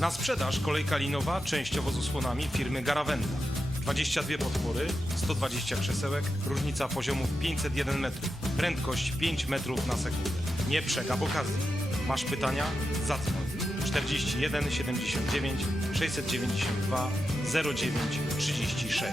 Na sprzedaż kolejka linowa częściowo z osłonami firmy Garaventa. 22 podpory, 120 krzesełek, różnica poziomów 501 metrów, prędkość 5 metrów na sekundę. Nie przegap okazji. Masz pytania? Zadzwoń. 41 79 692 09 36.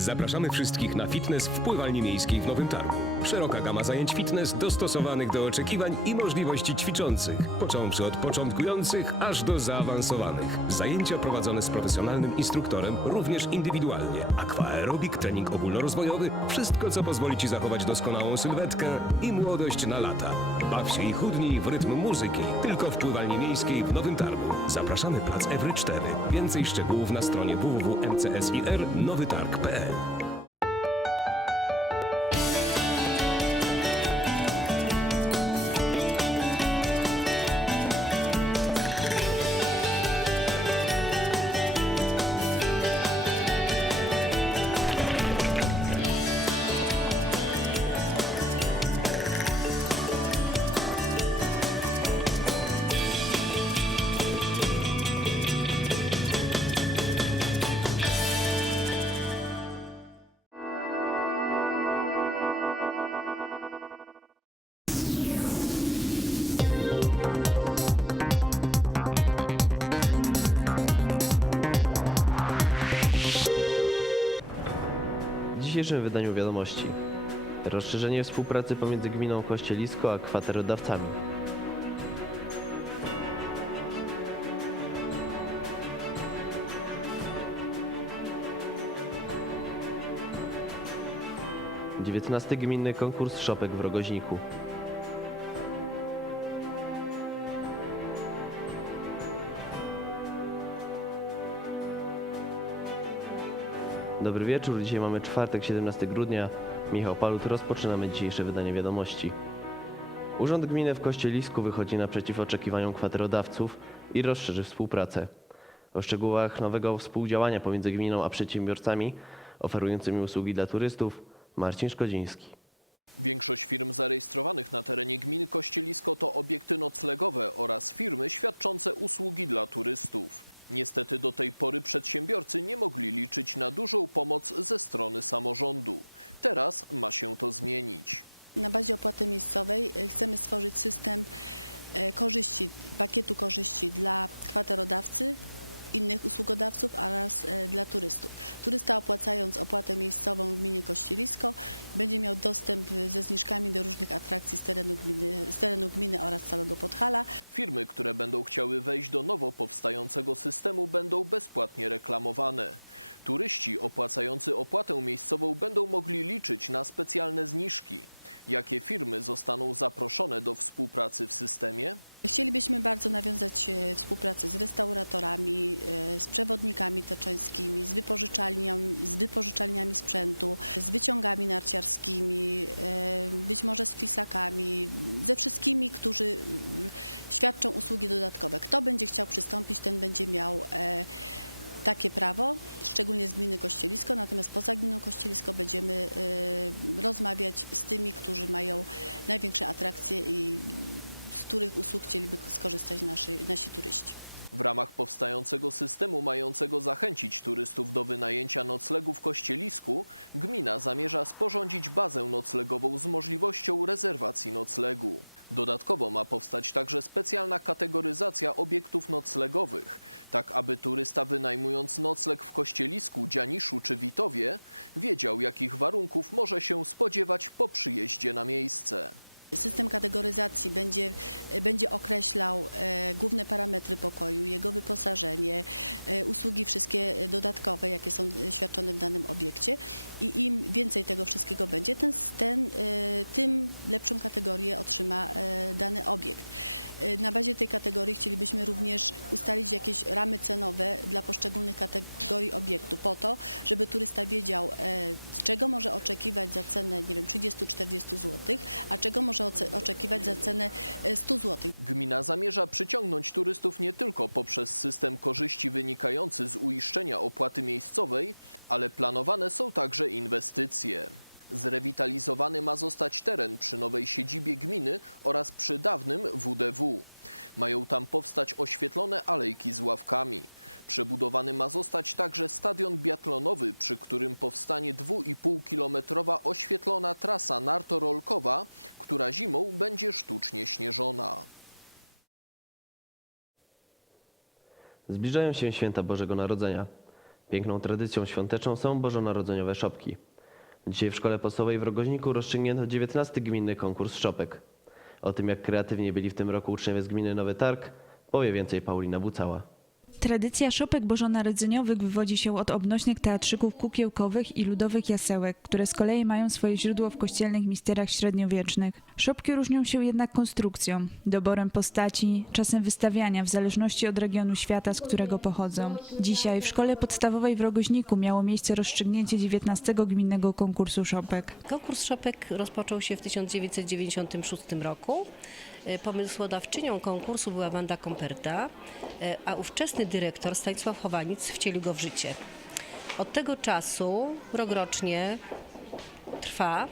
Zapraszamy wszystkich na fitness w pływalni miejskiej w Nowym Targu. Szeroka gama zajęć fitness dostosowanych do oczekiwań i możliwości ćwiczących, począwszy od początkujących aż do zaawansowanych. Zajęcia prowadzone z profesjonalnym instruktorem, również indywidualnie. Aquaerobik, trening ogólnorozwojowy, wszystko co pozwoli Ci zachować doskonałą sylwetkę i młodość na lata. Baw się i chudnij w rytm muzyki, tylko w pływalni miejskiej w Nowym Targu. Zapraszamy plac Ewry 4. Więcej szczegółów na stronie www.mcsir-nowytarg.pl dzisiejszym wydaniu wiadomości rozszerzenie współpracy pomiędzy gminą Kościelisko a kwaterodawcami. Dziewiętnasty gminny konkurs szopek w Rogoźniku. Dobry wieczór, dzisiaj mamy czwartek, 17 grudnia. Michał Palut, rozpoczynamy dzisiejsze wydanie wiadomości. Urząd Gminy w Kościelisku wychodzi naprzeciw oczekiwaniom kwaterodawców i rozszerzy współpracę. O szczegółach nowego współdziałania pomiędzy gminą a przedsiębiorcami oferującymi usługi dla turystów Marcin Szkodziński. Większość firm zarejestrowanych na terenie gminy Kościelisko to obiekty noclegowe oraz firmy świadczące usługi dla turystów. Niestety do tej pory przedsiębiorcy nie mogli liczyć na dużą pomoc ze strony samorządu. Teraz ma się to zmienić. Na bazie opłaty miejscowej e, chcemy stworzyć system e, korzyści, pakietu korzyści dla kwaterodawcy, innych usługodawców oraz e, dla turystów. Turysta opłacając opłatę miejscową w gminie Kościelisko będzie miał dostęp e, ze zniżkami do różnych atrakcji z terenu gminy, z terenu gminy oraz całego Podhala. Firmy, które będą chciały wejść do nowo powstającego systemu będą bezpłatnie reklamowane. Turyści opłacający opłatę miejscową będą mogli liczyć na specjalne zniżki. Jakie firmy zostaną zaproszone do współpracy w systemie? Chcielibyśmy bardzo nawiązać e, współpracę z restauratorami, e, z przewodnikami taczańskimi, z wypożyczalniami, z wypożyczalniami sprzętu, z wyciągami narciarskimi, e, być może z flisakami, ze wszystkimi, którzy świadczą usługi dodatkowe. Kto będzie chciał przystąpić, ten będzie miał takie prawo, szczególnie z gminy Kościelisko, natomiast poza gminą Kościelisko będziemy e, rozmawiać z tymi, którzy mają największe atrakcje i z których usług chcieliby skorzystać nasi, nasi turyści. W ramach powstającego systemu mającego zachęcić turystów do wynajęcia noclegu w Kościelisku, gmina zamierza sporządzić bazę noclegową z możliwością rezerwacji noclegu. Dodatkowo ma powstać także specjalna kategoryzacja obiektów noclegowych, tak aby turysta wynajmując nocleg w Kościelisku, Dzianiszu czy Witowie wiedział jakich warunków może się spodziewać po przyjeździe na miejsce. System kategoryzacji będzie, będzie określał e, główne parametry pokoju, jego wyposażenie, e, usługi wszystkie dodatkowe, jakie są e, świadczone w danym obiekcie i im więcej tego wszystkiego będzie, ten, ten, e, tym lepszą kategorię otrzyma e, dany obiekt. E, Na bazie tej kategorii chcielibyśmy również ustalić jakieś ramy cenowe dla poszczególnych kategorii obiektu po to, żeby turysta wiedział, e, czego może oczekiwać za cenę, nie wiem, 30-40 zł, a czego może oce- oczekiwać za cenę e, 100 zł. Gmina zamierza przyciągnąć turystów nie tylko poprzez system korzyści wynikający z uiszczenia opłaty miejscowej, ale planowane są także inwestycje. Zrewitalizowany ma zostać teren przy nowej siedzibie gminy oraz przy dawnym WDW. Mają tam powstać oświetlone alejki z ławkami. Przebudowany ma zostać także stadion biatlonowy, przy którym powstanie 2,5-kilometrowa oświetlona trasa nartorolkowa, która zimą będzie sztucznie śnieżona. Zbliżają się święta Bożego Narodzenia. Piękną tradycją świąteczną są bożonarodzeniowe szopki. Dzisiaj w szkole podstawowej w Rogoźniku rozstrzygnięto 19 gminny konkurs szopek. O tym, jak kreatywnie byli w tym roku uczniowie z gminy Nowy Targ, powie więcej Paulina Bucała. Tradycja szopek bożonarodzeniowych wywodzi się od obnośnych teatrzyków kukiełkowych i ludowych jasełek, które z kolei mają swoje źródło w kościelnych misterach średniowiecznych. Szopki różnią się jednak konstrukcją, doborem postaci, czasem wystawiania w zależności od regionu świata, z którego pochodzą. Dzisiaj w szkole podstawowej w Rogoźniku miało miejsce rozstrzygnięcie 19 gminnego konkursu szopek. Konkurs szopek rozpoczął się w 1996 roku. E, Pomysłodawczynią konkursu była Wanda Komperta, e, a ówczesny dyrektor Stanisław Chowanic wcielił go w życie. Od tego czasu rokrocznie trwa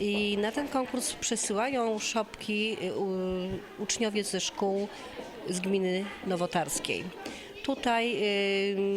i na ten konkurs przesyłają szopki y, uczniowie ze szkół z gminy nowotarskiej. Tutaj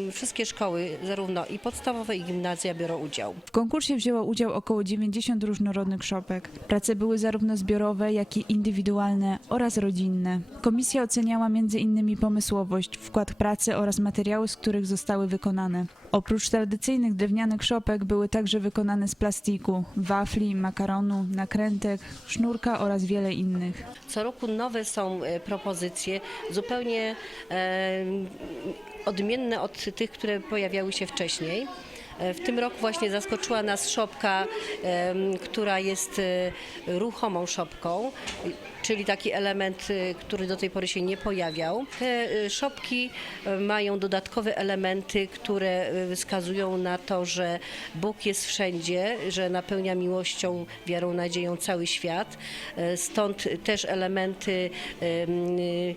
y, wszystkie szkoły, zarówno i podstawowe, i gimnazja biorą udział. W konkursie wzięło udział około 90 różnorodnych szopek. Prace były zarówno zbiorowe, jak i indywidualne oraz rodzinne. Komisja oceniała m.in. pomysłowość, wkład pracy oraz materiały, z których zostały wykonane. Oprócz tradycyjnych drewnianych szopek były także wykonane z plastiku, wafli, makaronu, nakrętek, sznurka oraz wiele innych. Co roku nowe są e, propozycje, zupełnie e, odmienne od tych, które pojawiały się wcześniej. E, W tym roku właśnie zaskoczyła nas szopka, która jest e, ruchomą szopką, czyli taki element, y, który do tej pory się nie pojawiał. Te y, szopki e, mają dodatkowe elementy, które y, wskazują na to, że Bóg jest wszędzie, że napełnia miłością, wiarą, nadzieją cały świat. Stąd też elementy em, y,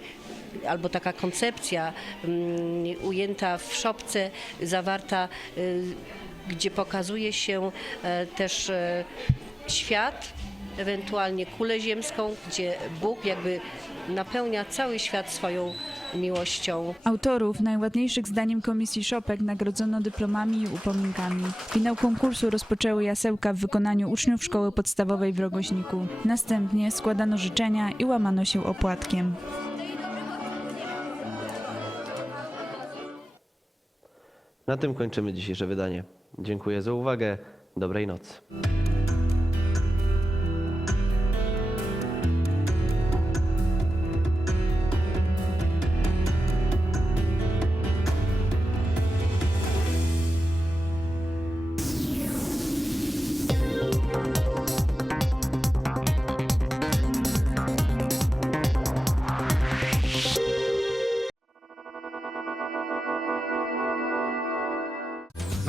albo taka koncepcja mm, ujęta w szopce, zawarta, y, gdzie pokazuje się e, też e, świat, ewentualnie kulę ziemską, gdzie Bóg jakby napełnia cały świat swoją miłością. Autorów najładniejszych zdaniem Komisji Szopek nagrodzono dyplomami i upominkami. Finał konkursu rozpoczęły jasełka w wykonaniu uczniów szkoły podstawowej w Rogoźniku. Następnie składano życzenia i łamano się opłatkiem. Na tym kończymy dzisiejsze wydanie. Dziękuję za uwagę. Dobrej nocy.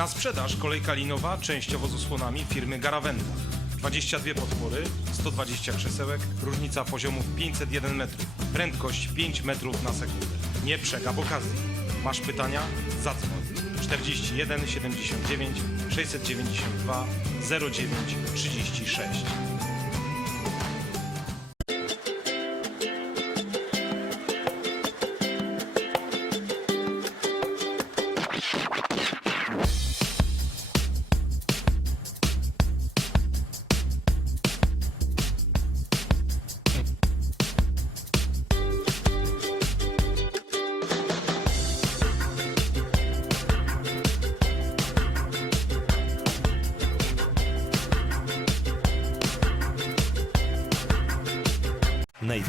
Sprzedaż kolejka linowa częściowo z osłonami firmy Garaventa. 22 podpory, 120 krzesełek, różnica poziomów 501 metrów, prędkość 5 metrów na sekundę. Nie przegap okazji. Masz pytania? Zadzwoń 41 79 692 09 36.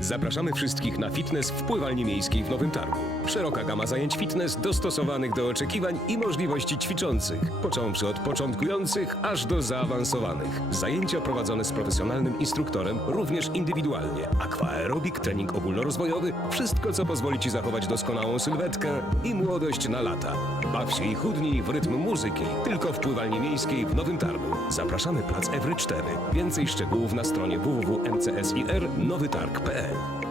Zapraszamy wszystkich na fitness w pływalni miejskiej w Nowym Targu. Szeroka gama zajęć fitness dostosowanych do oczekiwań i możliwości ćwiczących, począwszy od początkujących aż do zaawansowanych. Zajęcia prowadzone z profesjonalnym instruktorem, również indywidualnie. Aquaerobik, trening ogólnorozwojowy, wszystko co pozwoli Ci zachować doskonałą sylwetkę i młodość na lata. Baw się i chudnij w rytm muzyki, tylko w pływalni miejskiej w Nowym Targu. Zapraszamy plac Ewry 4. Więcej szczegółów na stronie www.mcsir nowytarg.pl day.